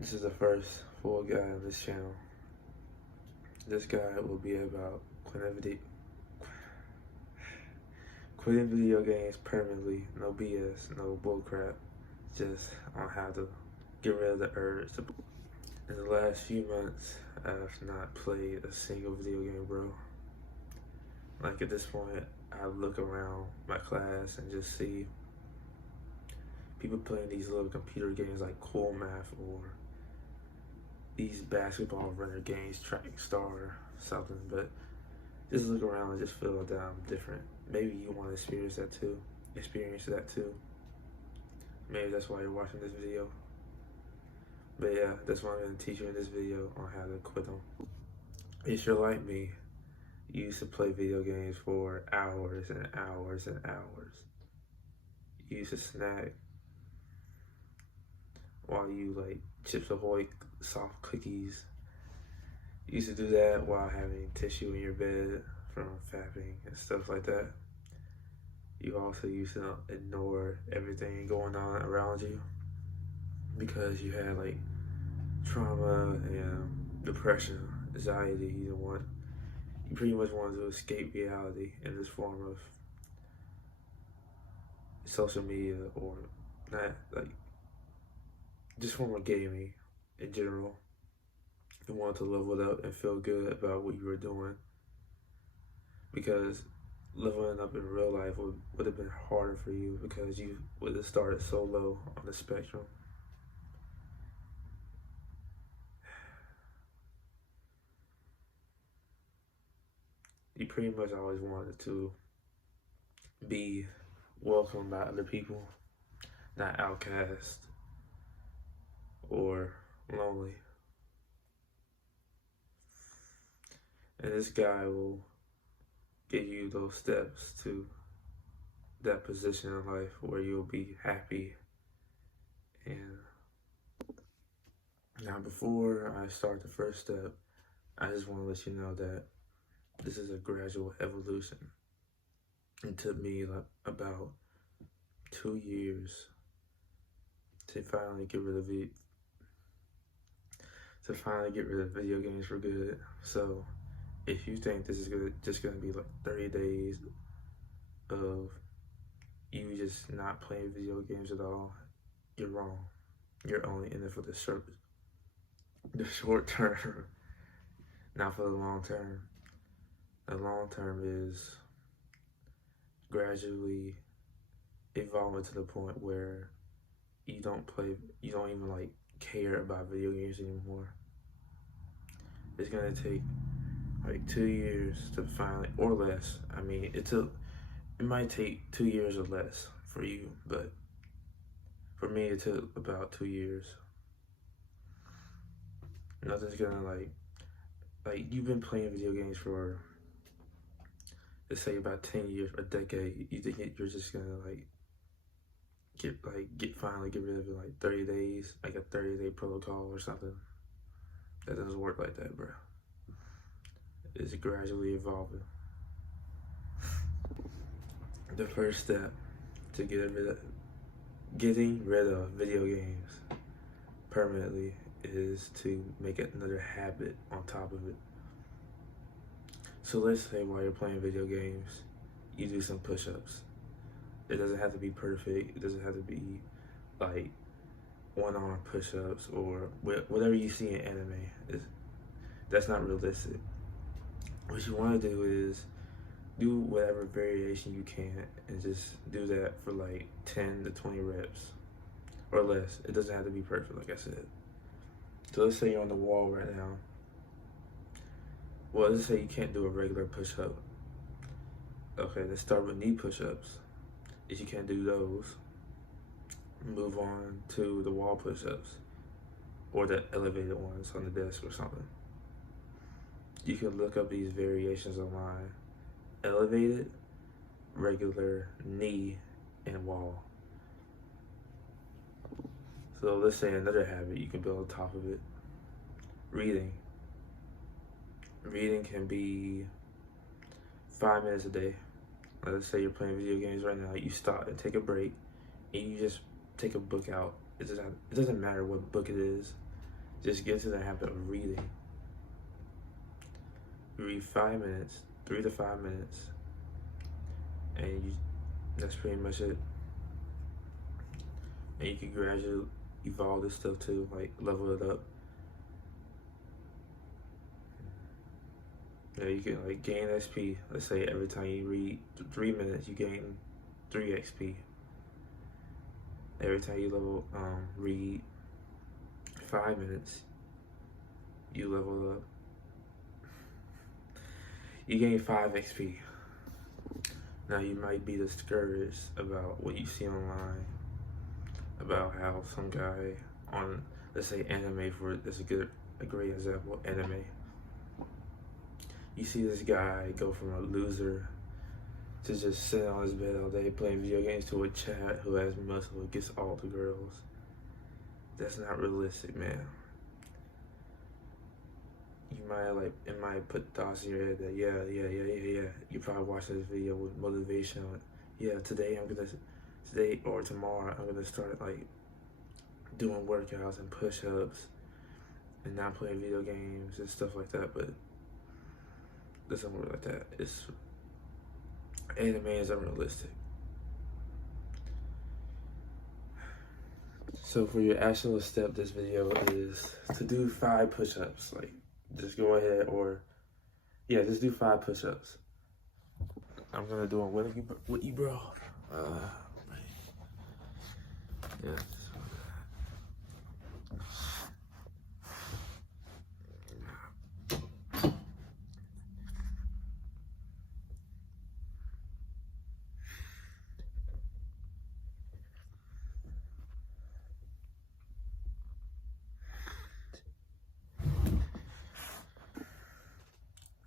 This is the first full guide on this channel. This guide will be about quitting video games permanently. No BS, no bullcrap. Just on how to get rid of the urge. In the last few months, I've not played a single video game, bro. Like, at this point, I look around my class and just see people playing these little computer games like Cool Math or these basketball runner games, Track Star or something. But just look around and just feel that I'm different. Maybe you want to experience that too. Maybe that's why you're watching this video. But yeah, that's what I'm going to teach you in this video on how to quit them. If you're like me, you used to play video games for hours and hours and hours. You used to snack while you like Chips Ahoy soft cookies. You used to do that while having tissue in your bed from fapping and stuff like that. You also used to ignore everything going on around you because you had like trauma and depression, anxiety. You pretty much wanted to escape reality in this form of social media, or not, like just form of gaming in general. You wanted to level up and feel good about what you were doing, because leveling up in real life would have been harder for you because you would have started so low on the spectrum. You pretty much always wanted to be welcomed by other people, not outcast or lonely. And this guy will give you those steps to that position in life where you'll be happy. And now, before I start the first step, I just want to let you know that this is a gradual evolution. It took me like about 2 years to finally get rid of video games for good. So if you think this is just gonna be like 30 days of you just not playing video games at all, you're wrong. You're only in it for the short term, not for the long term. The long term is gradually evolving to the point where you don't even like care about video games anymore. It's gonna take like 2 years to finally, or less. I mean, it might take 2 years or less for you, but for me, it took about 2 years. Nothing's gonna like you've been playing video games for, let's say, about 10 years, a decade. You think you're just gonna finally get rid of it in like 30 days, like a 30-day protocol or something? That doesn't work like that, bro. It's gradually evolving. The first step to getting rid of video games permanently is to make it another habit on top of it. So let's say while you're playing video games, you do some push-ups. It doesn't have to be perfect. It doesn't have to be like one-arm push-ups or whatever you see in anime. That's not realistic. What you want to do is do whatever variation you can and just do that for like 10 to 20 reps or less. It doesn't have to be perfect, like I said. So let's say you're on the wall right now. Well, let's say you can't do a regular push-up. Okay, let's start with knee push-ups. If you can't do those, move on to the wall push-ups or the elevated ones on the desk or something. You can look up these variations online: elevated, regular, knee, and wall. So let's say another habit you can build on top of it: reading. Reading can be 5 minutes a day. Let's say you're playing video games right now, you stop and take a break, and you just take a book out. It doesn't matter what book it is. Just get into the habit of reading. You read 5 minutes, 3 to 5 minutes, and that's pretty much it. And you can gradually evolve this stuff too, like level it up. Yeah, you can like gain XP. Let's say every time you read 3 minutes, you gain 3 XP. Every time you read 5 minutes, you level up. You gain 5 XP. Now you might be discouraged about what you see online, about how some guy on, let's say anime, this is a great example, anime. You see this guy go from a loser to just sit on his bed all day playing video games to a Chad who has muscle and gets all the girls. That's not realistic, man. It might put thoughts in your head that yeah. You probably watch this video with motivation. Yeah, today or tomorrow I'm gonna start like doing workouts and push-ups and not playing video games and stuff like that. But it doesn't work like that. Anime is unrealistic. So for your actual step, this video is to do 5 push-ups. Like, just go ahead just do 5 push-ups. I'm gonna do them with you, bro. Yeah.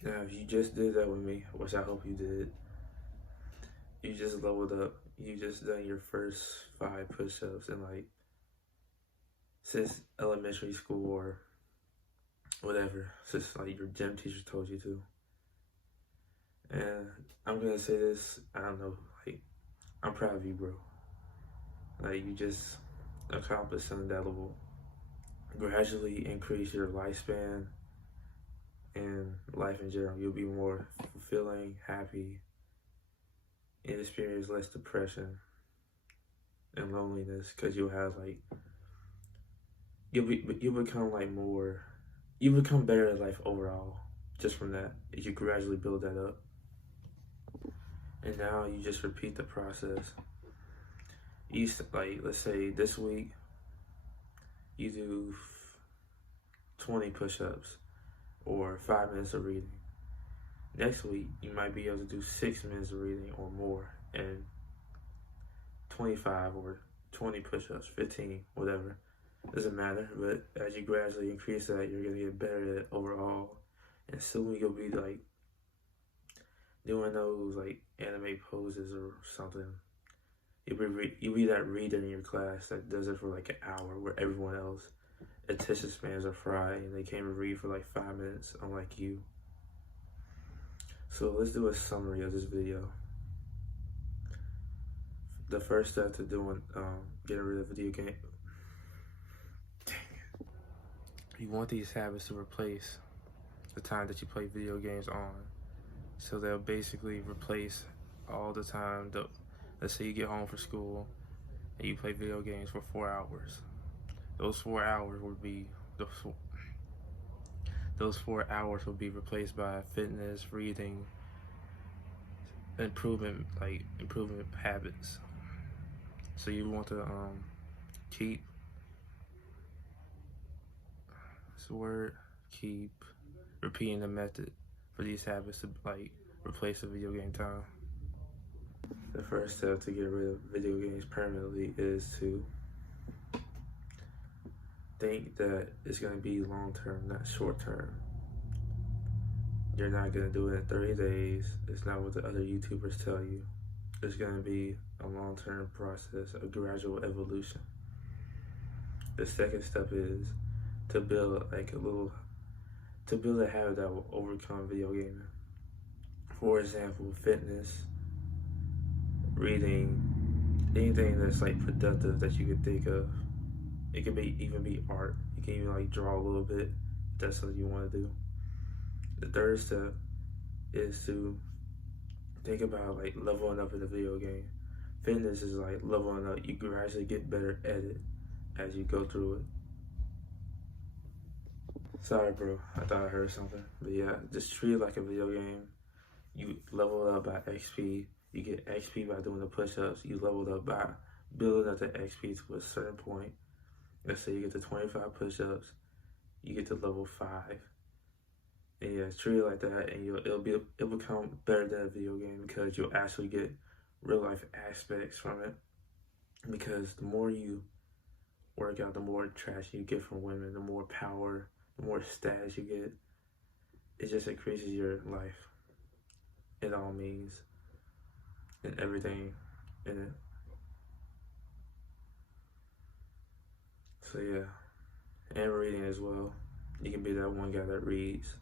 Now, if you just did that with me, which I hope you did, you just leveled up. You just done your first 5 push-ups and like since elementary school or whatever, since like your gym teacher told you to. And I'm gonna say this, I don't know, like I'm proud of you, bro. Like you just accomplished something that will gradually increase your lifespan and life in general. You'll be more fulfilling, happy, and experience less depression and loneliness because you'll have like you'll become better at life overall just from that. You gradually build that up, and now you just repeat the process. Let's say this week you do 20 push-ups or 5 minutes of reading. Next week, you might be able to do 6 minutes of reading or more and 25 or 20 push-ups, 15, whatever. Doesn't matter, but as you gradually increase that, you're gonna get better at it overall. And soon you'll be like doing those like anime poses or something. You'll be that reader in your class that does it for like an hour where everyone else attention spans are fried and they can't even read for like 5 minutes, unlike you. So let's do a summary of this video. The first step to doing getting rid of video game. Dang it. You want these habits to replace the time that you play video games on. So they'll basically replace all the time let's say you get home from school and you play video games for 4 hours. Those 4 hours will be replaced by fitness, reading, improvement habits. So you want to keep repeating the method for these habits to like replace the video game time. The first step to get rid of video games permanently is to think that it's going to be long-term, not short-term. You're not going to do it in 30 days. It's not what the other YouTubers tell you. It's going to be a long-term process, a gradual evolution. The second step is to build a habit that will overcome video gaming. For example, fitness, reading, anything that's like productive that you could think of. It could even be art. You You can even like draw a little bit if that's something you want to do. The third step is to think about like leveling up in the video game. Fitness is like leveling up. You gradually get better at it as you go through it. Sorry, bro. I thought I heard something. But yeah, just treat it like a video game. You level up by XP. You get XP by doing the push-ups. You leveled up by building up the XP to a certain point. Let's say you get to 25 push-ups. You get to level 5. And yeah, treat it like that, and it'll become better than a video game because you'll actually get real life aspects from it. Because the more you work out, the more attraction you get from women, the more power, the more status you get. It just increases your life. It all means, and everything in it. So yeah, and reading as well. You can be that one guy that reads.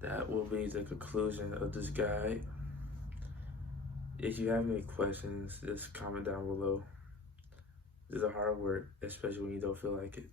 That will be the conclusion of this guide. If you have any questions, just comment down below. This is hard work, especially when you don't feel like it.